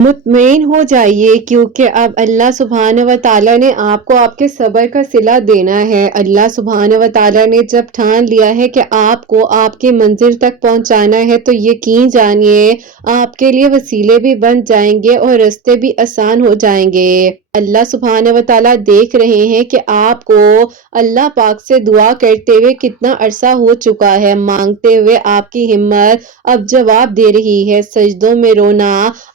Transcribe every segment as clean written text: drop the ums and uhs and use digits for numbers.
مطمئن ہو جائیے کیونکہ اب اللہ سبحانہ و تعالیٰ نے آپ کو آپ کے صبر کا صلہ دینا ہے۔ اللہ سبحانہ و تعالیٰ نے جب ٹھان لیا ہے کہ آپ کو آپ کی منزل تک پہنچانا ہے تو یقین جانیے آپ کے لیے وسیلے بھی بن جائیں گے اور راستے بھی آسان ہو جائیں گے۔ اللہ سبحانہ و تعالیٰ دیکھ رہے ہیں کہ آپ کو اللہ پاک سے دعا کرتے ہوئے کتنا عرصہ ہو چکا ہے، مانگتے ہوئے آپ کی ہمت اب جواب دے رہی ہے، سجدوں میں رونا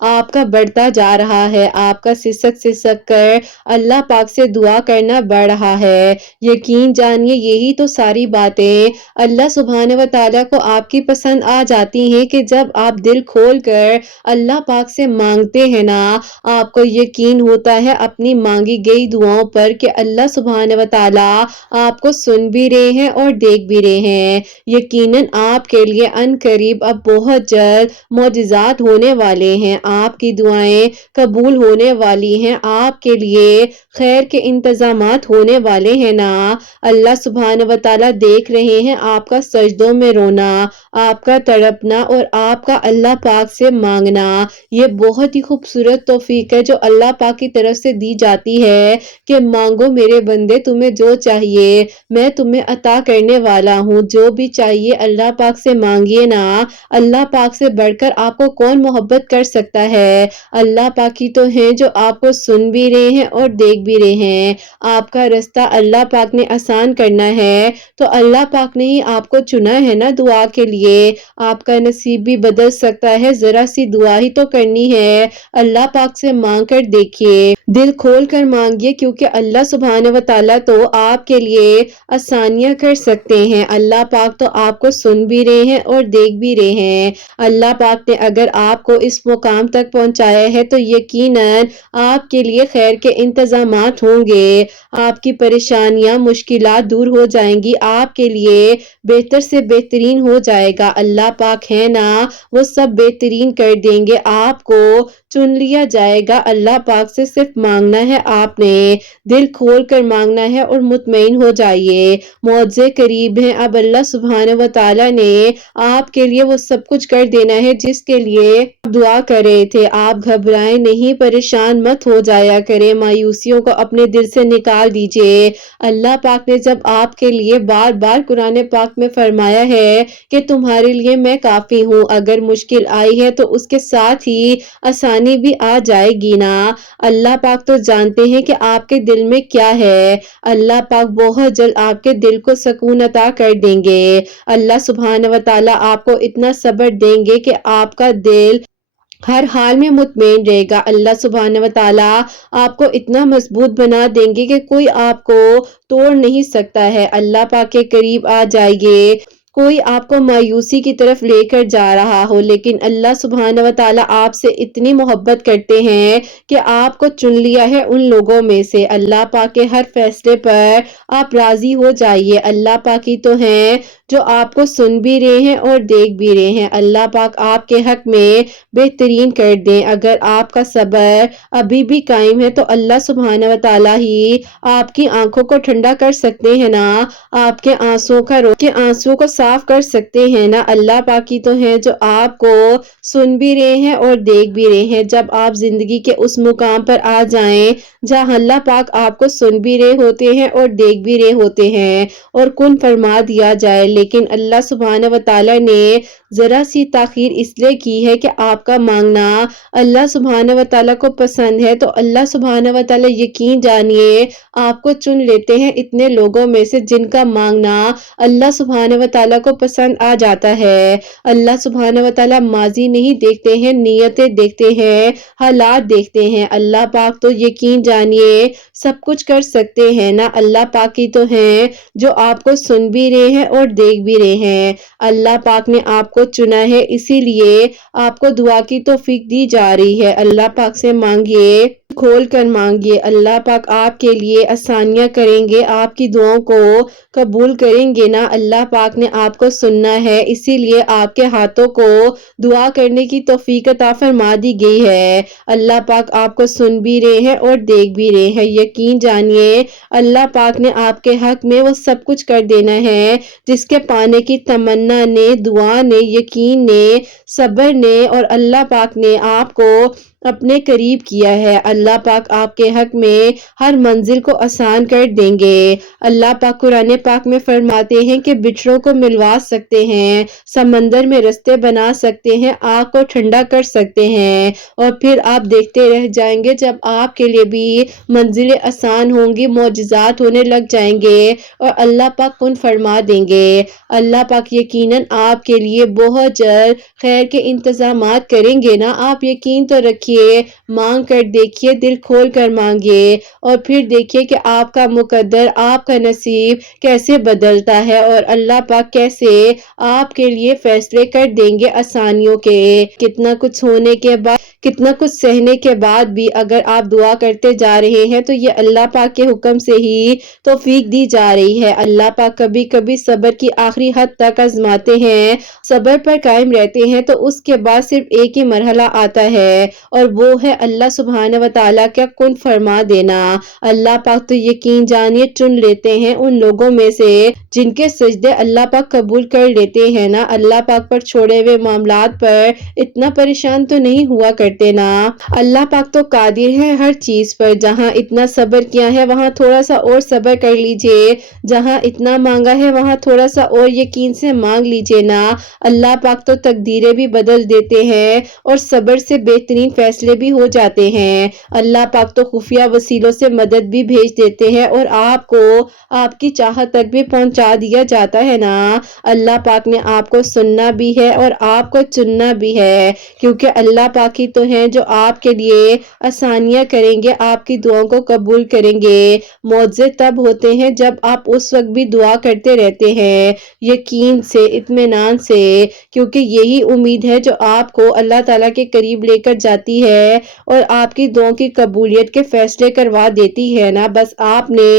آپ کا بڑھتا جا رہا ہے، آپ کا سسک سسک کر اللہ پاک سے دعا کرنا بڑھ رہا ہے۔ یقین جانیے یہی تو ساری باتیں اللہ سبحانہ و تعالیٰ کو آپ کی پسند آ جاتی ہیں کہ جب آپ دل کھول کر اللہ پاک سے مانگتے ہیں نا، آپ کو یقین ہوتا ہے اپنی مانگی گئی دعاؤں پر کہ اللہ سبحانہ و تعالیٰ آپ کو سن بھی رہے ہیں اور دیکھ بھی رہے ہیں۔ یقیناً آپ کے لیے ان قریب اب بہت جلد معجزات ہونے والے ہیں، آپ کی دعائیں قبول ہونے والی ہیں، آپ کے لیے خیر کے انتظامات ہونے والے ہیں نا۔ اللہ سبحانہ و تعالیٰ دیکھ رہے ہیں آپ کا سجدوں میں رونا، آپ کا تڑپنا اور آپ کا اللہ پاک سے مانگنا۔ یہ بہت ہی خوبصورت توفیق ہے جو اللہ پاک کی طرف سے دی جاتی ہے کہ مانگو میرے بندے، تمہیں جو چاہیے میں تمہیں عطا کرنے والا ہوں۔ جو بھی چاہیے اللہ پاک سے مانگیے نا، اللہ پاک سے بڑھ کر آپ کو کون محبت کر سکتا ہے۔ اللہ پاک ہی تو ہیں جو آپ کو سن بھی رہے ہیں اور دیکھ بھی رہے ہیں۔ آپ کا راستہ اللہ پاک نے آسان کرنا ہے تو اللہ پاک نے ہی آپ کو چنا ہے نا دعا کے لیے۔ آپ کا نصیب بھی بدل سکتا ہے، ذرا سی دعا ہی تو کرنی ہے، اللہ پاک سے مانگ کر دیکھیے، دل کھول کر مانگیے کیونکہ اللہ سبحانہ و تعالیٰ تو آپ کے لیے آسانیاں کر سکتے ہیں۔ اللہ پاک تو آپ کو سن بھی رہے ہیں اور دیکھ بھی رہے ہیں۔ اللہ پاک نے اگر آپ کو اس مقام تک پہنچایا ہے تو یقیناً آپ کے لیے خیر کے انتظامات ہوں گے، آپ کی پریشانیاں مشکلات دور ہو جائیں گی، آپ کے لیے بہتر سے بہترین ہو جائے گا۔ اللہ پاک ہے نا، وہ سب بہترین کر دیں گے، آپ کو چن لیا جائے گا۔ اللہ پاک سے صرف مانگنا ہے، آپ نے دل کھول کر مانگنا ہے اور مطمئن ہو جائیے، معجزے قریب ہیں۔ اب اللہ سبحانہ و تعالیٰ نے آپ کے لیے وہ سب کچھ کر دینا ہے جس کے لیے آپ دعا کر رہے تھے۔ آپ گھبرائیں نہیں، پریشان مت ہو جایا کریں، مایوسیوں کو اپنے دل سے نکال دیجئے۔ اللہ پاک نے جب آپ کے لیے بار بار قرآن پاک میں فرمایا ہے کہ تمہارے لیے میں کافی ہوں، اگر مشکل آئی ہے تو اس کے ساتھ ہی آسانی بھی آ جائے گی نا۔ اللہ پاک تو جانتے ہیں کہ آپ کے دل میں کیا ہے، اللہ پاک بہت جلد آپ کے دل کو سکون عطا کر دیں گے۔ اللہ سبحانہ و تعالیٰ آپ کو اتنا صبر دیں گے کہ آپ کا دل ہر حال میں مطمئن رہے گا۔ اللہ سبحانہ و تعالیٰ آپ کو اتنا مضبوط بنا دیں گے کہ کوئی آپ کو توڑ نہیں سکتا ہے۔ اللہ پاک کے قریب آ جائیے، کوئی آپ کو مایوسی کی طرف لے کر جا رہا ہو لیکن اللہ سبحانہ و تعالیٰ آپ سے اتنی محبت کرتے ہیں کہ آپ کو چن لیا ہے ان لوگوں میں سے۔ اللہ پاک کے ہر فیصلے پر آپ راضی ہو جائیے، اللہ پاک ہی تو ہیں جو آپ کو سن بھی رہے ہیں اور دیکھ بھی رہے ہیں۔ اللہ پاک آپ کے حق میں بہترین کر دیں۔ اگر آپ کا صبر ابھی بھی قائم ہے تو اللہ سبحانہ و تعالیٰ ہی آپ کی آنکھوں کو ٹھنڈا کر سکتے ہیں نا، آپ کے آنسوں کو صاف کر سکتے ہیں نا۔ اللہ پاک ہی تو ہیں جو آپ کو سن بھی رہے ہیں اور دیکھ بھی رہے ہیں۔ جب آپ زندگی کے اس مقام پر آ جائیں جہاں اللہ پاک آپ کو سن بھی رہے ہوتے ہیں اور دیکھ بھی رہے ہوتے ہیں اور کن فرما دیا جائے، لیکن اللہ سبحانہ و تعالیٰ نے ذرا سی تاخیر اس لیے کی ہے کہ آپ کا مانگنا اللہ سبحانہ و تعالیٰ کو پسند ہے، تو اللہ سبحانہ و تعالیٰ یقین جانیے آپ کو چن لیتے ہیں اتنے لوگوں میں سے جن کا مانگنا اللہ سبحانہ و تعالیٰ کو پسند آ جاتا ہے۔ اللہ سبحانہ و تعالیٰ ماضی نہیں دیکھتے ہیں، نیتیں دیکھتے ہیں، حالات دیکھتے ہیں۔ اللہ پاک تو یقین جانیے سب کچھ کر سکتے ہیں نا۔ اللہ پاک ہی تو ہیں جو آپ کو سن بھی رہے ہیں اور دیکھ بھی رہے ہیں۔ اللہ پاک نے آپ کو چنا ہے، اسی لیے آپ کو دعا کی توفیق دی جا رہی ہے۔ اللہ پاک سے مانگیے، کھول کر مانگیے، اللہ پاک آپ کے لیے آسانیاں کریں گے، آپ کی دعاؤں کو قبول کریں گے نا۔ اللہ پاک نے آپ کو سننا ہے، اسی لیے آپ کے ہاتھوں کو دعا کرنے کی توفیق عطا فرما دی گئی ہے۔ اللہ پاک آپ کو سن بھی رہے ہیں اور دیکھ بھی رہے ہیں۔ یقین جانیے اللہ پاک نے آپ کے حق میں وہ سب کچھ کر دینا ہے جس کے پانے کی تمنا نے، دعا نے، یقین نے، صبر نے اور اللہ پاک نے آپ کو اپنے قریب کیا ہے۔ اللہ پاک آپ کے حق میں ہر منزل کو آسان کر دیں گے۔ اللہ پاک قرآن پاک میں فرماتے ہیں کہ بچھڑوں کو ملوا سکتے ہیں، سمندر میں رستے بنا سکتے ہیں، آگ کو ٹھنڈا کر سکتے ہیں، اور پھر آپ دیکھتے رہ جائیں گے جب آپ کے لیے بھی منزلیں آسان ہوں گی، معجزات ہونے لگ جائیں گے اور اللہ پاک کن فرما دیں گے۔ اللہ پاک یقیناً آپ کے لیے بہت جلد خیر کے انتظامات کریں گے نا۔ آپ یقین تو رکھیے، مانگ کر دیکھیے، دل کھول کر مانگیے، اور پھر دیکھیے کہ آپ کا مقدر، آپ کا نصیب کیسے بدلتا ہے اور اللہ پاک کیسے آپ کے لیے فیصلے کر دیں گے آسانیوں کے۔ کتنا کچھ ہونے کے بعد، کتنا کچھ سہنے کے بعد بھی اگر آپ دعا کرتے جا رہے ہیں تو یہ اللہ پاک کے حکم سے ہی توفیق دی جا رہی ہے۔ اللہ پاک کبھی کبھی صبر کی آخری حد تک آزماتے ہیں، صبر پر قائم رہتے ہیں تو اس کے بعد صرف ایک ہی مرحلہ آتا ہے، اور وہ ہے اللہ سبحانہ و تعالیٰ کا کن فرما دینا۔ اللہ پاک تو یقین جانیے چن لیتے ہیں ان لوگوں میں سے جن کے سجدے اللہ پاک قبول کر لیتے ہیں نا۔ اللہ پاک پر چھوڑے ہوئے معاملات پر اتنا پریشان تو نہیں ہوا کرتے نا۔ اللہ پاک تو قادر ہے ہر چیز پر۔ جہاں اتنا صبر کیا ہے وہاں تھوڑا سا اور صبر کر لیجئے، جہاں اتنا مانگا ہے وہاں تھوڑا سا اور یقین سے مانگ لیجئے نا۔ اللہ پاک تو تقدیریں بھی بدل دیتے ہیں اور صبر سے بہترین فیصلے بھی ہو جاتے ہیں۔ اللہ پاک تو خفیہ وسیلوں سے مدد بھی بھیج دیتے ہیں اور آپ کو آپ کی چاہت تک بھی پہنچا دیا جاتا ہے نا۔ اللہ پاک نے آپ کو سننا بھی ہے اور آپ کو چننا بھی ہے، کیونکہ اللہ پاک ہی تو ہیں جو آپ کے لیے آسانیاں کریں گے، آپ کی دعاؤں کو قبول کریں گے۔ معجزے تب ہوتے ہیں جب آپ اس وقت بھی دعا کرتے رہتے ہیں، یقین سے، اطمینان سے، کیونکہ یہی امید ہے جو آپ کو اللہ تعالیٰ کے قریب لے کر جاتی ہے اور آپ کی دعاؤں کی قبولیت کے فیصلے کروا دیتی ہے نا۔ بس آپ نے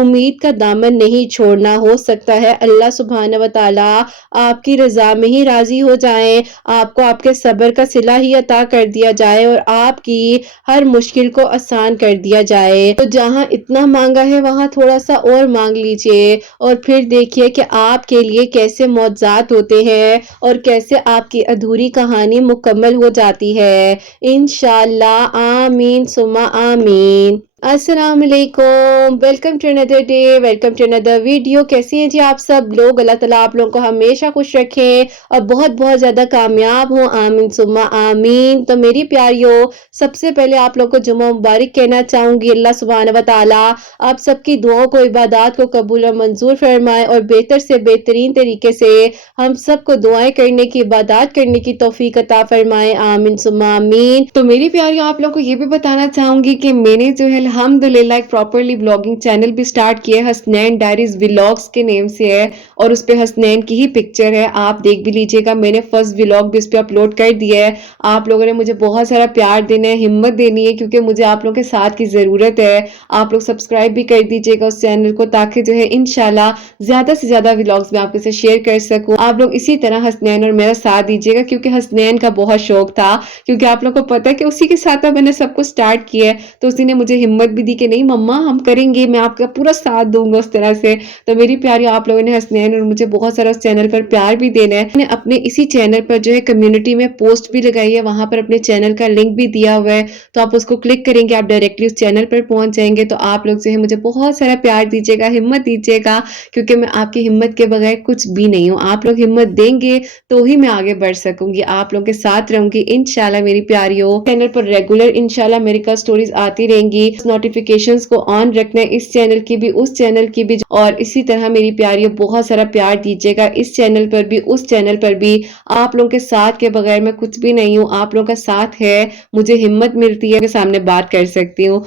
امید کا دامن نہیں چھوڑنا۔ ہو سکتا ہے اللہ سبحانہ و تعالیٰ آپ کی رضا میں ہی راضی ہو جائیں، آپ کو آپ کے صبر کا صلہ ہی عطا کر دیا جائے اور آپ کی ہر مشکل کو آسان کر دیا جائے۔ تو جہاں اتنا مانگا ہے وہاں تھوڑا سا اور مانگ لیجئے، اور پھر دیکھیے کہ آپ کے لیے کیسے معجزات ہوتے ہیں اور کیسے آپ کی ادھوری کہانی مکمل ہو جاتی ہے انشاءاللہ۔ آمین ثم آمین۔ السلام علیکم، welcome to another day, welcome to another video. کیسی ہیں جی آپ سب لوگ؟ اللہ تعالیٰ آپ لوگوں کو ہمیشہ خوش رکھیں اور بہت بہت زیادہ کامیاب ہوں، آمین ثم آمین۔ تو میری پیاریوں، سب سے پہلے آپ لوگوں کو جمعہ مبارک کہنا چاہوں گی۔ اللہ سبحانہ و تعالیٰ آپ سب کی دعاؤں کو، عبادات کو قبول اور منظور فرمائے اور بہتر سے بہترین طریقے سے ہم سب کو دعائیں کرنے کی، عبادات کرنے کی توفیق عطا فرمائے، آمین ثم آمین۔ تو میری پیاریوں، آپ لوگوں کو یہ بھی بتانا چاہوں گی کہ میں نے جو ہے الحمدللہ ایک پراپرلی بلاگنگ چینل بھی سٹارٹ کیا ہے، حسنین ڈائریز ولاگز کے نیم سے ہے، اور اس پہ حسنین کی ہی پکچر ہے، آپ دیکھ بھی لیجئے گا۔ میں نے فرسٹ ولاگ بھی اس پہ اپلوڈ کر دیا ہے۔ آپ لوگوں نے مجھے بہت سارا پیار دینا ہے، ہمت دینی ہے، کیونکہ مجھے آپ لوگوں کے ساتھ کی ضرورت ہے۔ آپ لوگ سبسکرائب بھی کر دیجئے گا اس چینل کو، تاکہ جو ہے انشاءاللہ زیادہ سے زیادہ ولاگز میں آپ کے ساتھ شیئر کر سکوں۔ آپ لوگ اسی طرح حسنین اور میرا ساتھ دیجئے گا، کیونکہ حسنین کا بہت شوق تھا، کیونکہ آپ لوگوں کو پتہ ہے کہ اسی کے ساتھ میں نے سب کو سٹارٹ کیا ہے، تو اسی نے مجھے ہمت بھی دی کہ نہیں مما ہم کریں گے، میں آپ کا پورا ساتھ دوں گا اس طرح سے۔ تو میری پیاری، آپ لوگوں نے حسنین اور مجھے بہت سارا اس چینل پر پیار بھی دینا ہے۔ میں نے اپنے اسی چینل پر جو ہے کمیونٹی میں پوسٹ بھی لگائی ہے، وہاں پر اپنے چینل کا لنک بھی دیا ہوا ہے، تو آپ اس کو کلک کریں گے، آپ ڈائریکٹلی اس چینل پر پہنچ جائیں گے۔ تو آپ لوگ جو ہے مجھے بہت سارا پیار دیجیے گا، ہمت دیجیے گا، کیونکہ میں آپ کی ہمت کے بغیر کچھ بھی نہیں ہوں۔ آپ لوگ ہمت دیں گے تو ہی میں آگے بڑھ سکوں گی، آپ لوگوں کے ساتھ رہوں گی انشاءاللہ میری پیاریوں۔ چینل پر ریگولر انشاءاللہ میری کل سٹوریز آتی رہیں گی، نوٹیفیکیشنز کو آن رکھنا ہے، اس چینل کی بھی اس چینل کی بھی، اور اسی طرح میری پیاریوں بہت سارا پیار دیجیے گا، اس چینل پر بھی اس چینل پر بھی۔ آپ لوگوں کے ساتھ کے بغیر میں کچھ بھی نہیں ہوں، آپ لوگوں کا ساتھ ہے، مجھے ہمت ملتی ہے کہ سامنے بات کر سکتی ہوں۔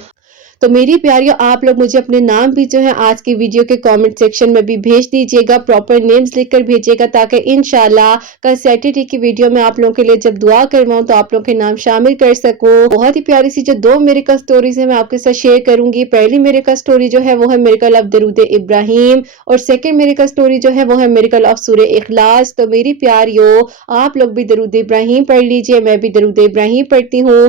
تو میری پیاریوں، آپ لوگ مجھے اپنے نام بھی جو ہے آج کی ویڈیو کے کامنٹ سیکشن میں بھی بھیج دیجیے گا، پراپر نیمز لکھ کر بھیجیے گا، تاکہ انشاءاللہ کل سیٹرڈے کی ویڈیو میں آپ لوگوں کے لیے جب دعا کرواؤں تو آپ لوگوں کے نام شامل کر سکوں۔ بہت ہی پیاری سی جو دو میریکل سٹوریز ہیں میں آپ کے ساتھ شیئر کروں گی۔ پہلی میریکل سٹوری جو ہے وہ ہے میریکل آف درود ابراہیم، اور سیکنڈ میریکل سٹوری جو ہے وہ ہے میریکل آف سورہ اخلاص۔ تو میری پیاریوں، آپ لوگ بھی درود ابراہیم پڑھ لیجئے، میں بھی درود ابراہیم پڑھتی ہوں،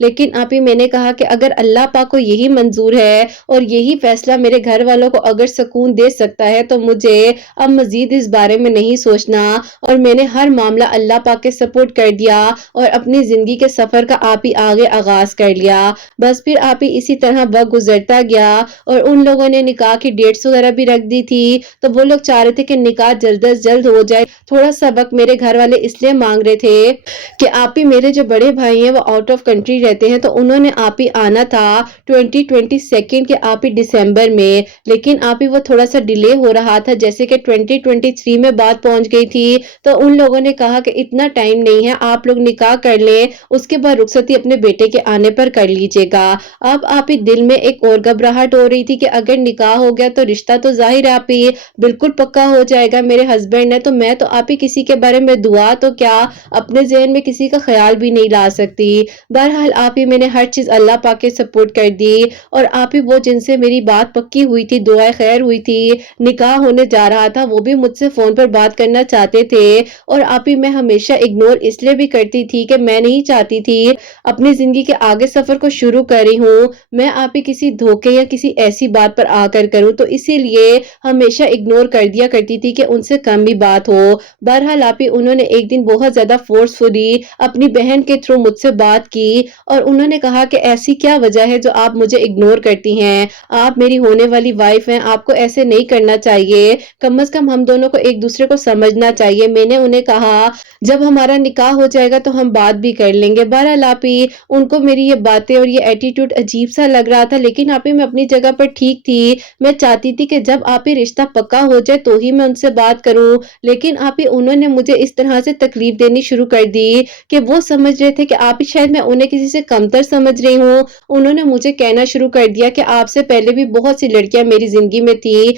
لیکن آپ ہی میں نے کہا کہ اگر اللہ پاک کو یہی منظور ہے اور یہی فیصلہ میرے گھر والوں کو اگر سکون دے سکتا ہے تو مجھے اب مزید اس بارے میں نہیں سوچنا، اور میں نے ہر معاملہ اللہ پاک کے سپورٹ کر دیا اور اپنی زندگی کے سفر کا آپ ہی آگے آغاز کر لیا۔ بس پھر آپ ہی اسی طرح وقت گزرتا گیا اور ان لوگوں نے نکاح کی ڈیٹس وغیرہ بھی رکھ دی تھی، تو وہ لوگ چاہ رہے تھے کہ نکاح جلد از جلد ہو جائے۔ تھوڑا سا وقت میرے گھر والے اس لیے مانگ رہے تھے کہ آپ ہی میرے جو بڑے بھائی ہیں وہ آؤٹ آف کنٹری رہتے ہیں، تو انہوں نے آپ ہی آنا تھا 2022 کے آپ ہی دسمبر میں، لیکن آپ ہی وہ تھوڑا سا ڈیلے ہو رہا تھا، جیسے کہ 2023 میں بات پہنچ گئی تھی، تو ان لوگوں نے کہا کہ اتنا ٹائم نہیں ہے، آپ لوگ نکاح کر لیں، اس کے بعد رخصتی اپنے بیٹے کے آنے پر کر لیجئے گا۔ اب آپ ہی دل میں ایک اور گھبراہٹ ہو رہی تھی کہ اگر نکاح ہو گیا تو رشتہ تو ظاہر ہے آپ ہی بالکل پکا ہو جائے گا میرے ہسبینڈ نے، تو میں تو آپ ہی کسی کے بارے میں دعا تو کیا اپنے ذہن میں کسی کا خیال بھی نہیں لا سکتی۔ بہرحال آپ ہی میں نے ہر چیز اللہ پاک کے سپورٹ کر دی، اور آپ ہی وہ جن سے میری بات پکی ہوئی تھی، دعائے خیر ہوئی تھی، نکاح ہونے جا رہا تھا، وہ بھی مجھ سے فون پر بات کرنا چاہتے تھے، اور آپ ہی میں ہمیشہ اگنور اس لیے بھی کرتی تھی کہ میں نہیں چاہتی تھی اپنی زندگی کے آگے سفر کو شروع کر رہی ہوں میں آپ ہی کسی دھوکے یا کسی ایسی بات پر آ کر کروں، تو اسی لیے ہمیشہ اگنور کر دیا کرتی تھی کہ ان سے کم بھی بات ہو۔ بہرحال آپ ہی انہوں نے ایک دن بہت زیادہ فورسفلی اپنی بہن کے تھرو مجھ سے بات کی، اور انہوں نے کہا کہ ایسی کیا وجہ ہے جو آپ مجھے اگنور کرتی ہیں، آپ میری ہونے والی وائف ہیں، آپ کو ایسے نہیں کرنا چاہیے، کم از کم ہم دونوں کو ایک دوسرے کو سمجھنا چاہیے۔ میں نے انہیں کہا جب ہمارا نکاح ہو جائے گا تو ہم بات بھی کر لیں گے۔ بہرحال آپ ہی ان کو میری یہ باتیں اور یہ ایٹیٹیوڈ عجیب سا لگ رہا تھا، لیکن آپ ہی میں اپنی جگہ پر ٹھیک تھی، میں چاہتی تھی کہ جب آپ ہی رشتہ پکا ہو جائے تو ہی میں ان سے بات کروں، لیکن آپ ہی انہوں نے مجھے اس طرح سے تکلیف دینی شروع کر دی کہ وہ سمجھ رہے تھے کہ آپ ہی شاید میں انہیں کسی سے کمتر سمجھ رہی ہوں۔ انہوں نے مجھے کہنا شروع کر دیا کہ آپ سے پہلے بھی بہت سی لڑکیاں میری زندگی میں تھی،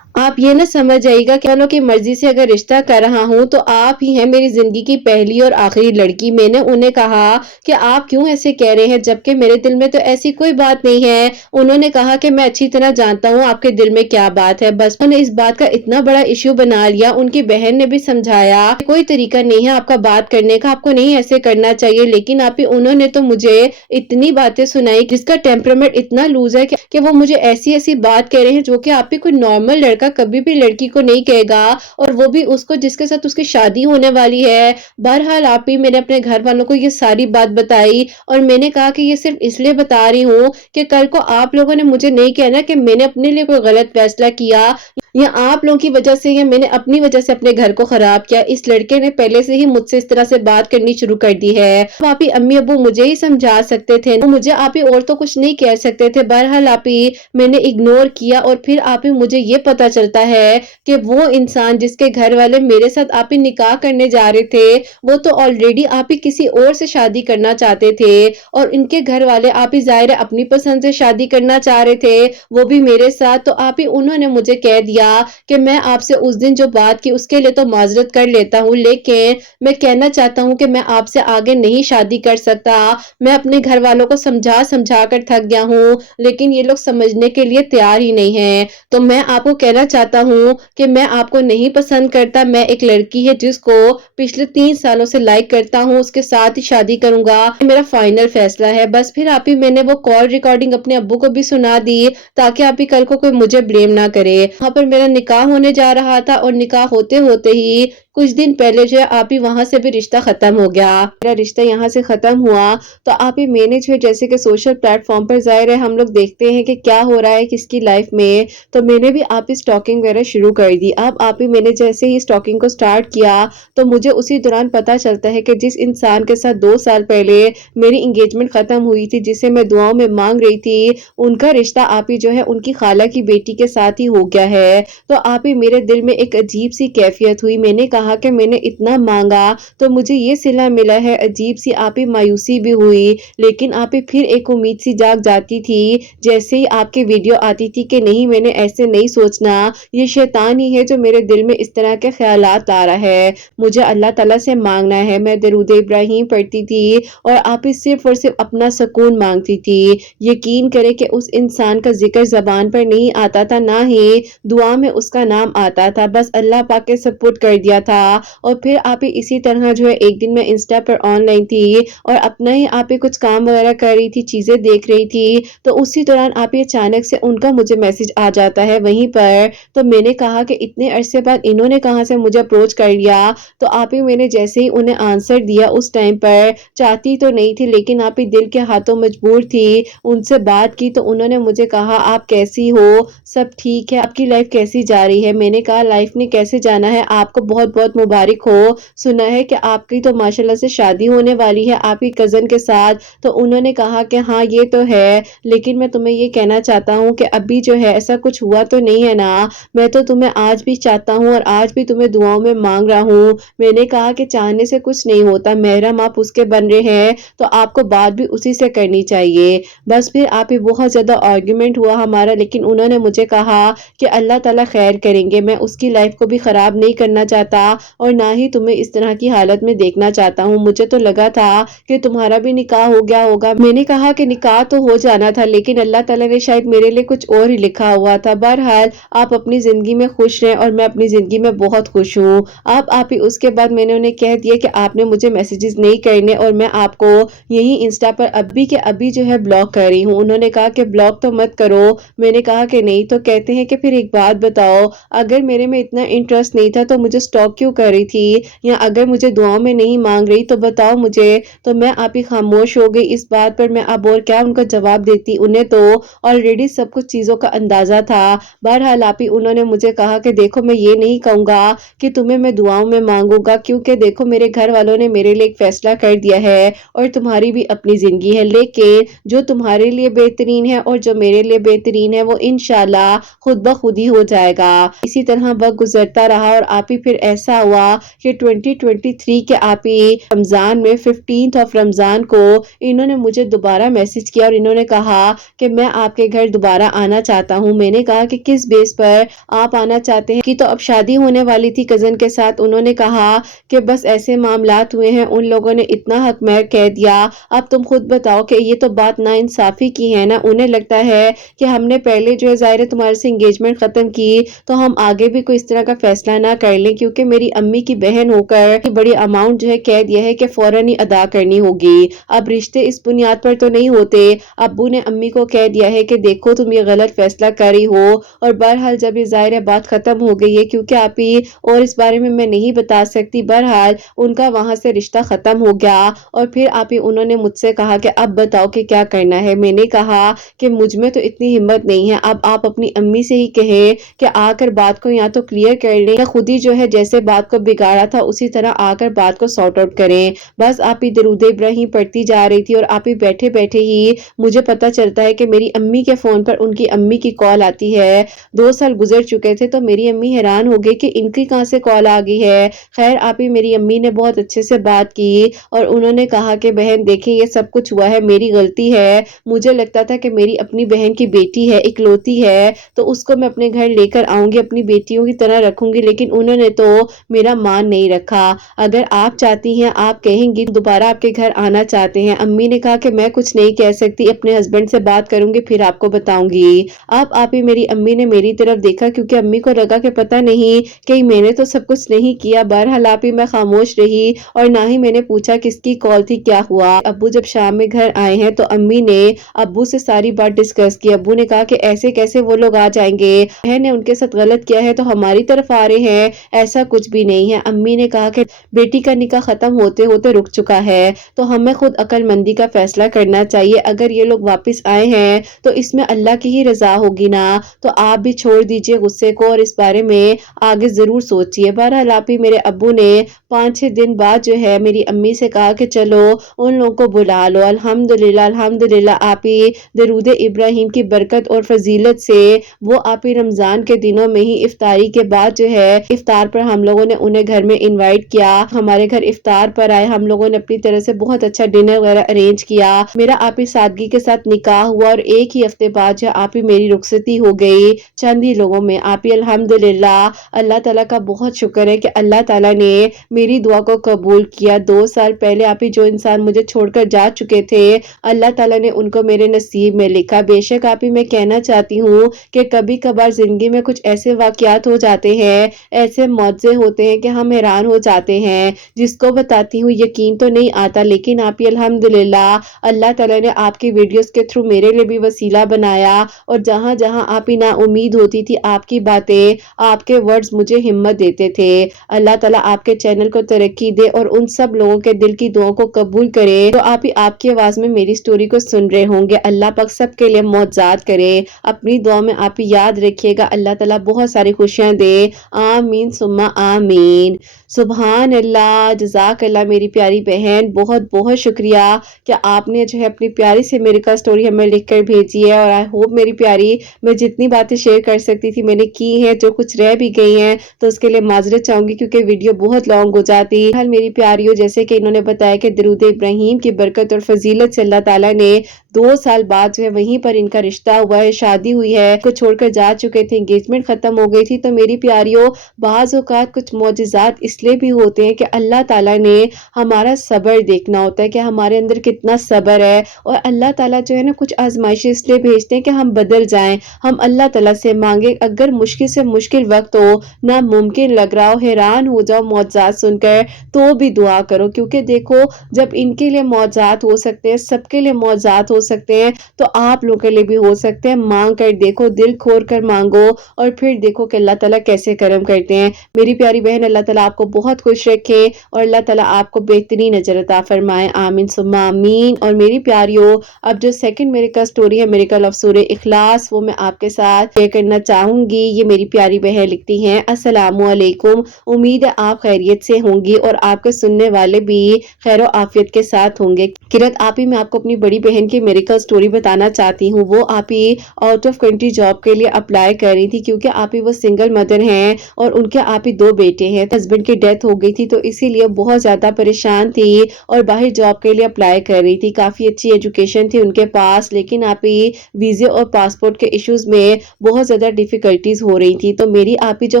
آپ یہ نہ سمجھ جائے گا کہ انہوں کی مرضی سے اگر رشتہ کر رہا ہوں تو آپ ہی ہیں میری زندگی کی پہلی اور آخری لڑکی۔ میں نے انہیں کہا کہ آپ کیوں ایسے کہہ رہے ہیں جبکہ میرے دل میں تو ایسی کوئی بات نہیں ہے۔ انہوں نے کہا کہ میں اچھی طرح جانتا ہوں آپ کے دل میں کیا بات ہے، بس انہوں نے اس بات کا اتنا بڑا ایشو بنا لیا۔ ان کی بہن نے بھی سمجھایا کہ کوئی طریقہ نہیں ہے آپ کا بات کرنے کا، آپ کو نہیں ایسے کرنا چاہیے، لیکن آپ ہی انہوں نے تو مجھے اتنی باتیں سنائی جس کا ٹیمپرامنٹ اتنا لوز ہے کہ وہ مجھے ایسی ایسی بات کہہ رہے ہیں جو کہ آپ ہی کوئی نارمل لڑکا کبھی بھی لڑکی کو نہیں کہے گا، اور وہ بھی اس کو جس کے ساتھ اس کی شادی ہونے والی ہے۔ بہرحال آپ ہی میں نے اپنے گھر والوں کو یہ ساری بات بتائی، اور میں نے کہا کہ یہ صرف اس لیے بتا رہی ہوں کہ کل کو آپ لوگوں نے مجھے نہیں کہنا کہ میں نے اپنے لیے کوئی غلط فیصلہ کیا یا آپ لوگوں کی وجہ سے یا میں نے اپنی وجہ سے اپنے گھر کو خراب کیا۔ اس لڑکے نے پہلے سے ہی مجھ سے اس طرح سے بات کرنی شروع کر دی ہے۔ آپ ہی امی ابو مجھے ہی سمجھا سکتے تھے، مجھے آپ ہی اور تو کچھ نہیں کہہ سکتے تھے۔ بہرحال آپ ہی میں نے اگنور کیا، اور پھر آپ ہی مجھے یہ پتا چلتا ہے کہ وہ انسان جس کے گھر والے میرے ساتھ آپ ہی نکاح کرنے جا رہے تھے وہ تو آلریڈی آپ ہی کسی اور سے شادی کرنا چاہتے تھے، اور ان کے گھر والے آپ ہی ظاہر ہے اپنی پسند سے شادی کرنا چاہ رہے تھے، وہ بھی میرے ساتھ۔ تو آپ ہی انہوں نے مجھے کہہ دیا کہ میں آپ سے اس دن جو بات کی اس کے لیے تو معذرت کر لیتا ہوں، لیکن میں کہنا چاہتا ہوں کہ میں آپ سے آگے نہیں شادی کر سکتا۔ میں اپنے گھر والوں کو سمجھا سمجھا کر تھک گیا ہوں، لیکن یہ لوگ سمجھنے کے لیے تیار ہی نہیں ہیں۔ تو میں آپ کو کہنا چاہتا ہوں کہ میں آپ کو نہیں پسند کرتا، میں ایک لڑکی ہے جس کو پچھلے 3 سالوں سے لائک کرتا ہوں، اس کے ساتھ ہی شادی کروں گا، میرا فائنل فیصلہ ہے۔ بس پھر آپ ہی میں نے وہ کال ریکارڈنگ اپنے ابو کو بھی سنا دی تاکہ آپ ہی کل کو کوئی مجھے بلیم نہ کرے۔ وہاں پر میرا نکاح ہونے جا رہا تھا، اور نکاح ہوتے ہوتے ہی کچھ دن پہلے جو ہے آپ ہی وہاں سے بھی رشتہ ختم ہو گیا۔ میرا رشتہ یہاں سے ختم ہوا تو آپ ہی میں نے جو ہے جیسے کہ سوشل پلیٹ فارم پر ظاہر ہے ہم لوگ دیکھتے ہیں کہ کیا ہو رہا ہے کس کی لائف میں، تو میں نے بھی آپ ہی سٹاکنگ وغیرہ شروع کر دی۔ اب آپ ہی میں نے جیسے ہی سٹاکنگ کو سٹارٹ کیا تو مجھے اسی دوران پتا چلتا ہے کہ جس انسان کے ساتھ 2 سال پہلے میری انگیجمنٹ ختم ہوئی تھی، جسے میں دعاؤں میں مانگ رہی تھی، ان کا رشتہ آپ ہی جو ہے ان کی خالہ کی بیٹی کے ساتھ ہی ہو گیا ہے۔ تو آپ ہی میرے دل میں ایک عجیب سی کیفیت ہوئی، میں نے کہا کہ میں نے اتنا مانگا تو مجھے یہ صلہ ملا ہے، عجیب سی آپ ہی مایوسی بھی ہوئی، لیکن آپ ہی پھر ایک امید سی جاگ جاتی تھی جیسے ہی آپ کی ویڈیو آتی تھی کہ نہیں میں نے ایسے نہیں سوچنا، یہ شیطان ہی ہے جو میرے دل میں اس طرح کے خیالات لا رہا ہے، مجھے اللہ تعالیٰ سے مانگنا ہے۔ میں درود ابراہیم پڑھتی تھی اور آپ ہی صرف اور صرف اپنا سکون مانگتی تھی۔ یقین کرے کہ اس انسان کا ذکر زبان پر نہیں آتا تھا، نہ ہی دعا میں اس کا نام آتا تھا، بس اللہ پاک کے سپورٹ کر دیا تھا تھا اور پھر آپ اسی طرح جو ہے ایک دن میں انسٹا پر آن لائن تھی اور اپنا ہی آپ کچھ کام وغیرہ کر رہی تھی، چیزیں دیکھ رہی تھی، تو اسی دوران آپ اچانک سے ان کا مجھے میسج آ جاتا ہے وہیں پر۔ تو میں نے کہا کہ اتنے عرصے بعد انہوں نے کہاں سے مجھے اپروچ کر لیا، تو آپ میں نے جیسے ہی انہیں آنسر دیا اس ٹائم پر، چاہتی تو نہیں تھی لیکن آپ دل کے ہاتھوں مجبور تھی، ان سے بات کی تو انہوں نے مجھے کہا آپ کیسی ہو، سب ٹھیک ہے، آپ کی لائف کیسی جا رہی ہے؟ میں نے کہا لائف نے کیسے جانا ہے، آپ کو بہت بہت مبارک ہو، سنا ہے کہ آپ کی تو ماشاءاللہ سے شادی ہونے والی ہے آپ کی کزن کے ساتھ۔ تو انہوں نے کہا کہ ہاں یہ تو ہے، لیکن میں تمہیں یہ کہنا چاہتا ہوں کہ ابھی جو ہے ایسا کچھ ہوا تو نہیں ہے نا، میں تو تمہیں آج بھی چاہتا ہوں اور آج بھی تمہیں دعاؤں میں مانگ رہا ہوں۔ میں نے کہا کہ چاہنے سے کچھ نہیں ہوتا، محرم آپ اس کے بن رہے ہیں تو آپ کو بات بھی اسی سے کرنی چاہیے۔ بس پھر آپ بہت زیادہ آرگیومنٹ ہوا ہمارا، لیکن انہوں نے مجھے کہا کہ اللہ تعالیٰ خیر کریں گے، میں اس کی لائف کو بھی خراب نہیں کرنا چاہتا اور نہ ہی تمہیں اس طرح کی حالت میں دیکھنا چاہتا ہوں۔ مجھے تو لگا تھا کہ تمہارا بھی نکاح ہو گیا ہوگا، میں نے کہا کہ نکاح تو ہو جانا تھا لیکن اللہ تعالیٰ نے شاید میرے لیے کچھ اور ہی لکھا ہوا تھا۔ بہرحال آپ اپنی زندگی میں خوش رہیں اور میں اپنی زندگی میں بہت خوش ہوں۔ آپ ہی اس کے بعد میں نے انہیں کہہ دیا کہ آپ نے مجھے میسیجز نہیں کرنے اور میں آپ کو یہی انسٹا پر ابھی کے ابھی جو ہے بلاک کر رہی ہوں۔ انہوں نے کہا کہ بلاک تو مت کرو، میں نے کہا کہ نہیں، تو کہتے ہیں کہ پھر ایک بات بتاؤ، اگر میرے میں اتنا انٹرسٹ نہیں تھا تو مجھے سٹاک کیوں کر رہی تھی، یا اگر مجھے دعاؤں میں نہیں مانگ رہی تو بتاؤ مجھے۔ تو میں آپ ہی خاموش ہو گئی اس بات پر، میں اب اور کیا ان کا جواب دیتی، انہیں تو آلریڈی سب کچھ چیزوں کا اندازہ تھا۔ بہرحال آپ ہی انہوں نے مجھے کہا کہ دیکھو میں یہ نہیں کہوں گا کہ تمہیں میں دعاؤں میں مانگوں گا، کیونکہ دیکھو میرے گھر والوں نے میرے لیے ایک فیصلہ کر دیا ہے اور تمہاری بھی اپنی زندگی ہے، لیکن جو تمہارے لیے بہترین ہے اور جو میرے لیے بہترین ہے وہ انشاءاللہ خود بخود ہی ہو جائے گا۔ اسی طرح وقت گزرتا رہا اور آپ ہی پھر ایسا ہوا کہ 2023 کے آپ ہی رمضان میں 15 رمضان کو انہوں نے مجھے دوبارہ میسج کیا اور انہوں نے کہا کہ میں آپ کے گھر دوبارہ آنا چاہتا ہوں۔ میں نے کہا کہ کس بیس پر آپ آنا چاہتے ہیں، کہ تو اب شادی ہونے والی تھی کزن کے ساتھ۔ انہوں نے کہا کہ بس ایسے معاملات ہوئے ہیں، ان لوگوں نے اتنا حق مہر کہہ دیا، اب تم خود بتاؤ کہ یہ تو بات نا انصافی کی ہے نا۔ انہیں لگتا ہے کہ ہم نے پہلے جو ہے ظاہر تمہارے سے انگیجمنٹ ختم کی تو ہم آگے بھی کوئی اس طرح کا فیصلہ نہ کر لیں، کیونکہ میری امی کی بہن ہو کر بڑی اماؤنٹ جو ہے کہہ دیا ہے کہ فوراً ہی ادا کرنی ہوگی۔ اب رشتے اس بنیاد پر تو نہیں ہوتے، ابو نے امی کو کہہ دیا ہے کہ دیکھو تم یہ غلط فیصلہ کری ہو، اور بہرحال جب یہ ظاہر بات ختم ہو گئی ہے، کیونکہ آپ ہی اور اس بارے میں نہیں بتا سکتی، بہرحال ان کا وہاں سے رشتہ ختم ہو گیا اور پھر آپ ہی انہوں نے مجھ سے کہا کہ اب بتاؤ کہ کیا کرنا ہے۔ میں نے کہا کہ مجھ میں تو اتنی ہمت نہیں ہے، اب آپ اپنی امی سے ہی کہیں کہ آ کر بات کو یا تو کلیئر کر لیں یا خود ہی جو ہے جیسے بات کو بگاڑا تھا اسی طرح آ کر بات کو سارٹ آؤٹ کریں۔ بس آپ ہی درود ابراہیم پڑھتی جا رہی تھی اور آپ ہی بیٹھے بیٹھے ہی مجھے پتا چلتا ہے کہ میری امی کے فون پر ان کی امی کی کال آتی ہے۔ 2 سال گزر چکے تھے تو میری امی حیران ہو گئی کہ ان کی کہاں سے کال آ گئی ہے۔ خیر آپ ہی میری امی نے بہت اچھے سے بات کی اور انہوں نے کہا کہ بہن دیکھیں یہ سب کچھ ہوا ہے، میری غلطی ہے، مجھے لگتا تھا کہ میری اپنی بہن کی بیٹی ہے، اکلوتی ہے، تو اس کو میں اپنے گھر لے کر آؤں گی، اپنی بیٹیوں کی طرح رکھوں گی، لیکن انہوں نے تو میرا مان نہیں رکھا۔ اگر آپ چاہتی ہیں، آپ کہیں گی دوبارہ آپ کے گھر آنا چاہتے ہیں۔ امی نے کہا کہ میں کچھ نہیں کہہ سکتی، اپنے ہسبینڈ سے بات کروں گی پھر آپ کو بتاؤں گی۔ اب آپ ہی میری امی نے میری طرف دیکھا کیونکہ امی کو لگا کہ پتہ نہیں کہ میں نے تو سب کچھ نہیں کیا۔ بہرحال آپ ہی میں خاموش رہی اور نہ ہی میں نے پوچھا کس کی کال تھی، کیا ہوا۔ ابو جب شام میں گھر آئے ہیں تو امی نے ابو سے ساری بات ڈسکس کی۔ ابو نے کہا کہ ایسے کیسے وہ لوگ آ جائیں گے، بہن نے ان کے ساتھ غلط کیا ہے تو ہماری طرف آ رہے ہیں، ایسا کچھ بھی نہیں ہے۔ امی نے کہا کہ بیٹی کا نکاح ختم ہوتے ہوتے رک چکا ہے تو ہمیں خود عقل مندی کا فیصلہ کرنا چاہیے، اگر یہ لوگ واپس آئے ہیں تو اس میں اللہ کی ہی رضا ہوگی نا، تو آپ بھی چھوڑ دیجئے غصے کو اور اس بارے میں آگے ضرور سوچئے۔ بہرحال آپ ہی میرے ابو نے 5-6 دن بعد جو ہے میری امی سے کہا کہ چلو ان لوگوں کو بلا لو۔ الحمدللہ الحمدللہ آپ ہی درود ابراہیم کی برکت اور فضیلت سے وہ آپ ہی رمضان کے دنوں میں ہی افطاری کے بعد جو ہے افطار پر ہم لوگوں نے انہیں گھر میں انوائٹ کیا، ہمارے گھر افطار پر آئے، ہم لوگوں نے اپنی طرح سے بہت اچھا ڈنر وغیرہ ارینج کیا۔ میرا آپ ہی سادگی کے ساتھ نکاح ہوا اور ایک ہی ہفتے بعد جو آپ ہی میری رخصتی ہو گئی چند ہی لوگوں میں۔ آپ ہی الحمدللہ اللہ تعالیٰ کا بہت شکر ہے کہ اللہ تعالیٰ نے میری دعا کو قبول کیا۔ 2 سال پہلے آپ ہی جو انسان مجھے چھوڑ کر جا چکے تھے اللہ تعالیٰ نے ان کو میرے نصیب میں لکھا۔ بے شک آپ ہی میں کہنا چاہتی ہوں کہ کبھی کبھار زندگی میں کچھ ایسے واقعات ہو جاتے ہیں، ایسے معجزے ہوتے ہیں کہ ہم حیران ہو جاتے ہیں، جس کو بتاتی ہوں یقین تو نہیں آتا، لیکن آپ ہی الحمدللہ اللہ تعالیٰ نے آپ کی ویڈیوز کے تھرو میرے لیے بھی وسیلہ بنایا، اور جہاں جہاں آپ ہی نا امید ہوتی تھی آپ کی باتیں، آپ کے ورڈز مجھے ہمت دیتے تھے۔ اللہ تعالیٰ آپ کے چینل کو ترقی دے اور ان سب لوگوں کے دل کی دعاؤں کو قبول کرے تو آپ ہی آپ کی آواز میں میری سٹوری کو سن رہے ہوں گے۔ اللہ پاک سب کے لیے معجزات کرے، اپنی دعا میں آپ ہی یاد رکھیے گا، اللہ تعالیٰ بہت ساری خوشیاں دے، آمین ثم آمین۔ سبحان اللہ، جزاک اللہ میری پیاری بہن، بہت بہت شکریہ کہ آپ نے جو ہے اپنی پیاری سے میری کا سٹوری ہمیں لکھ کر بھیجی ہے، اور آئی ہوپ میری پیاری میں جتنی باتیں شیئر کر سکتی تھی میں نے کی ہیں، جو کچھ رہ بھی گئی ہیں تو اس کے لیے معذرت چاہوں گی کیونکہ ویڈیو بہت لانگ ہو جاتی ہے۔ میری پیاریوں، جیسے کہ انہوں نے بتایا کہ درود ابراہیم کی برکت اور فضیلت سے اللہ تعالیٰ نے 2 سال بعد جو ہے وہیں پر ان کا رشتہ ہوا ہے، شادی ہوئی ہے، کو چھوڑ کر جا چکے تھے، انگیجمنٹ ختم ہو گئی تھی۔ تو میری پیاریوں، بعض اوقات کچھ معجزات اس لیے بھی ہوتے ہیں کہ اللہ تعالیٰ نے ہمارا صبر دیکھنا ہوتا ہے کہ ہمارے اندر کتنا صبر ہے، اور اللہ تعالیٰ جو ہے نا کچھ آزمائشیں اس لیے بھیجتے ہیں کہ ہم بدل جائیں، ہم اللہ تعالیٰ سے مانگے، اگر مشکل سے مشکل وقت ہو، ناممکن لگ رہا ہو، حیران ہو جاؤ معجزات سن کر، تو بھی دعا کرو، کیونکہ دیکھو جب ان کے لیے معجزات ہو سکتے ہیں، سب کے لیے معجزات ہو سکتے ہیں، تو آپ لوگوں کے لیے بھی ہو سکتے ہیں۔ مانگ کر دیکھو، دل کھول کر مانگو، اور پھر دیکھو کہ اللہ تعالیٰ کیسے کرم کرتے ہیں۔ میری پیاری بہن، اللہ تعالیٰ آپ کو بہت خوش رکھے اور اللہ تعالیٰ آپ کو بہترین اجر عطا فرمائے، آمین ثم آمین۔ اور میری پیاریوں، اب جو سیکنڈ میرے کا سٹوری ہے، میرے کا لو سورہ اخلاص، وہ میں آپ کے ساتھ شیئر کرنا چاہوں گی۔ یہ میری پیاری بہن لکھتی ہیں، السلام علیکم، امید ہے آپ خیریت سے ہوں گی اور آپ کے سننے والے بھی خیر و عافیت کے ساتھ ہوں گے۔ کرت آپ ہی، میں آپ کو اپنی بڑی بہن کی میریکل سٹوری بتانا چاہتی ہوں۔ وہ آپ ہی آؤٹ آف کنٹری جاب کے لیے اپلائی کر رہی تھی، کیونکہ آپ ہی وہ سنگل مدر ہیں اور ان کے آپ ہی 2 بیٹے ہیں، ہسبینڈ کی ڈیتھ ہو گئی تھی، تو اسی لیے بہت زیادہ پریشان تھی اور باہر جاب کے لیے اپلائی کر رہی تھی۔ کافی اچھی ایجوکیشن تھی ان کے پاس، لیکن آپ ہی ویزے اور پاسپورٹ کے ایشوز میں بہت زیادہ ڈیفیکلٹیز ہو رہی تھی۔ تو میری آپ ہی جو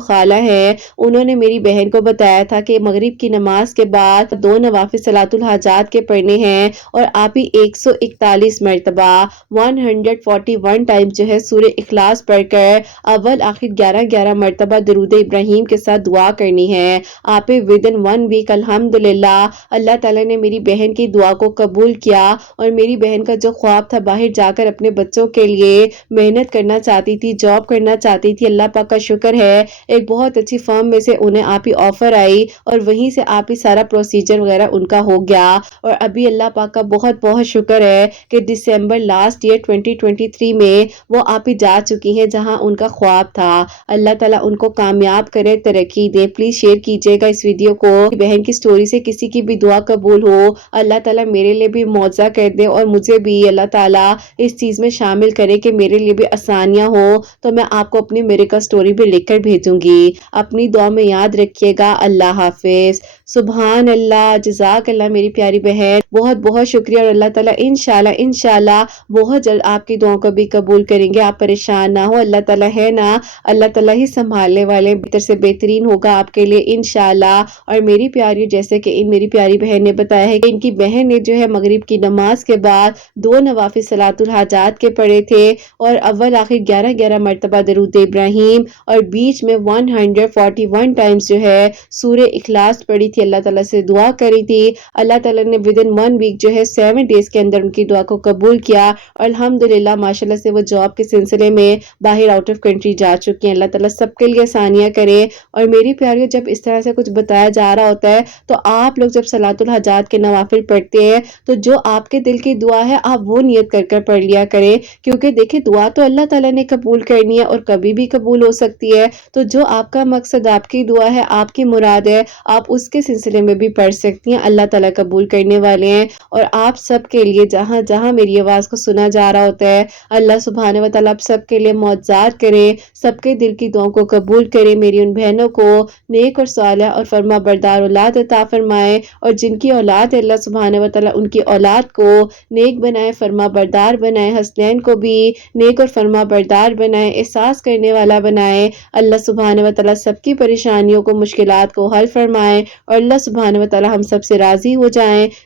خالہ ہے، انہوں نے میری بہن کو بتایا تھا کہ مغرب کی نماز کے بعد 2 نوافل صلاۃ الحاجات کے پڑھنے ہیں، اور آپ ہی 141 مرتبہ 141 ٹائم جو ہے سورہ اخلاص پڑھ کر اول آخر 11 مرتبہ درود ابراہیم کے ساتھ دعا کرنی ہے۔ آپ ہی ودن 1 ویک الحمدللہ اللہ تعالیٰ نے میری بہن کی دعا کو قبول کیا، اور میری بہن کا جو خواب تھا باہر جا کر اپنے بچوں کے لیے محنت کرنا چاہتی تھی، جاب کرنا چاہتی تھی، اللہ پاک کا شکر ہے ایک بہت اچھی فرم میں سے انہیں آپ ہی آفر آئی، اور وہیں سے آپ ہی سارا پروسیجر وغیرہ ان کا ہو گیا، اور ابھی اللہ پاک کا بہت بہت شکر ہے کہ دسمبر لاسٹ ایئر 2023 میں وہ آپ ہی جا چکی ہیں جہاں ان کا خواب تھا۔ اللہ تعالیٰ ان کو کامیاب کرے، ترقی دے۔ پلیز شیئر کیجئے گا اس ویڈیو کو، بہن کی سٹوری سے کسی کی بھی دعا قبول ہو، اللہ تعالیٰ میرے لیے بھی معجزہ کر دے، اور مجھے بھی اللہ تعالیٰ اس چیز میں شامل کرے کہ میرے لیے بھی آسانیاں ہو، تو میں آپ کو اپنی میرے کا سٹوری بھی لکھ کر بھیجوں گی۔ اپنی دعا میں یاد رکھیے گا۔ اللہ حافظ۔ سبحان اللہ، جزاک اللہ میری پیاری بہن، بہت بہت شکریہ، اور اللہ تعالیٰ انشاءاللہ بہت جلد آپ کی دعاؤں کو بھی قبول کریں گے۔ آپ پریشان نہ ہو، اللہ تعالیٰ ہے نا، اللہ تعالیٰ ہی سنبھالنے والے، بہتر سے بہترین ہوگا آپ کے لیے انشاءاللہ۔ اور میری پیاری، جیسے کہ میری پیاری بہن نے بتایا ہے کہ ان کی بہن نے جو ہے مغرب کی نماز کے بعد 2 نوافل صلاۃ الحاجات کے پڑھے تھے، اور اول آخر 11 مرتبہ درود ابراہیم، اور بیچ میں 141 ٹائمز جو ہے سورہ اخلاص پڑھی تھی، اللہ تعالیٰ سے دعا کری تھی۔ اللہ تعالیٰ نے ودن 1 ویک جو ہے 7 ڈیز کے اندر ان کی دعا کو قبول کیا، اور الحمدللہ ماشاءاللہ سے وہ جاب کے سلسلے میں باہر آؤٹ آف کنٹری جا چکی ہیں۔ اللہ تعالیٰ سب کے لیے آسانیاں کرے۔ اور میری پیاریوں، جب اس طرح سے کچھ بتایا جا رہا ہوتا ہے تو آپ لوگ جب صلاۃ الحاجات کے نوافل پڑھتے ہیں تو جو آپ کے دل کی دعا ہے آپ وہ نیت کر کر پڑھ لیا کریں، کیونکہ دیکھیں دعا تو اللہ تعالیٰ نے قبول کرنی ہے اور کبھی بھی قبول ہو سکتی ہے، تو جو آپ کا مقصد، آپ کی دعا ہے، آپ کی مراد ہے، آپ اس کے سلسلے میں بھی پڑھ سکتی ہیں، اللہ تعالیٰ قبول کرنے والے ہیں۔ اور آپ سب کے لیے جہاں جہاں میری آواز کو سنا جا رہا ہوتا ہے، اللہ سبحانہ و تعالیٰ آپ سب کے لیے معجزات کرے، سب کے دل کی دعاؤں کو قبول کرے، میری ان بہنوں کو نیک اور صالح اور فرما بردار اولاد عطا فرمائے، اور جن کی اولاد ہے اللہ سبحانہ و تعالیٰ ان کی اولاد کو نیک بنائے، فرما بردار بنائے، حسنین کو بھی نیک اور فرما بردار بنائے، احساس کرنے والا بنائے۔ اللہ سبحانہ و تعالیٰ سب کی پریشانیوں کو، مشکلات کو حل فرمائے، اور اللہ سبحانہ و تعالیٰ ہم سب سے راضی ہو جائیں۔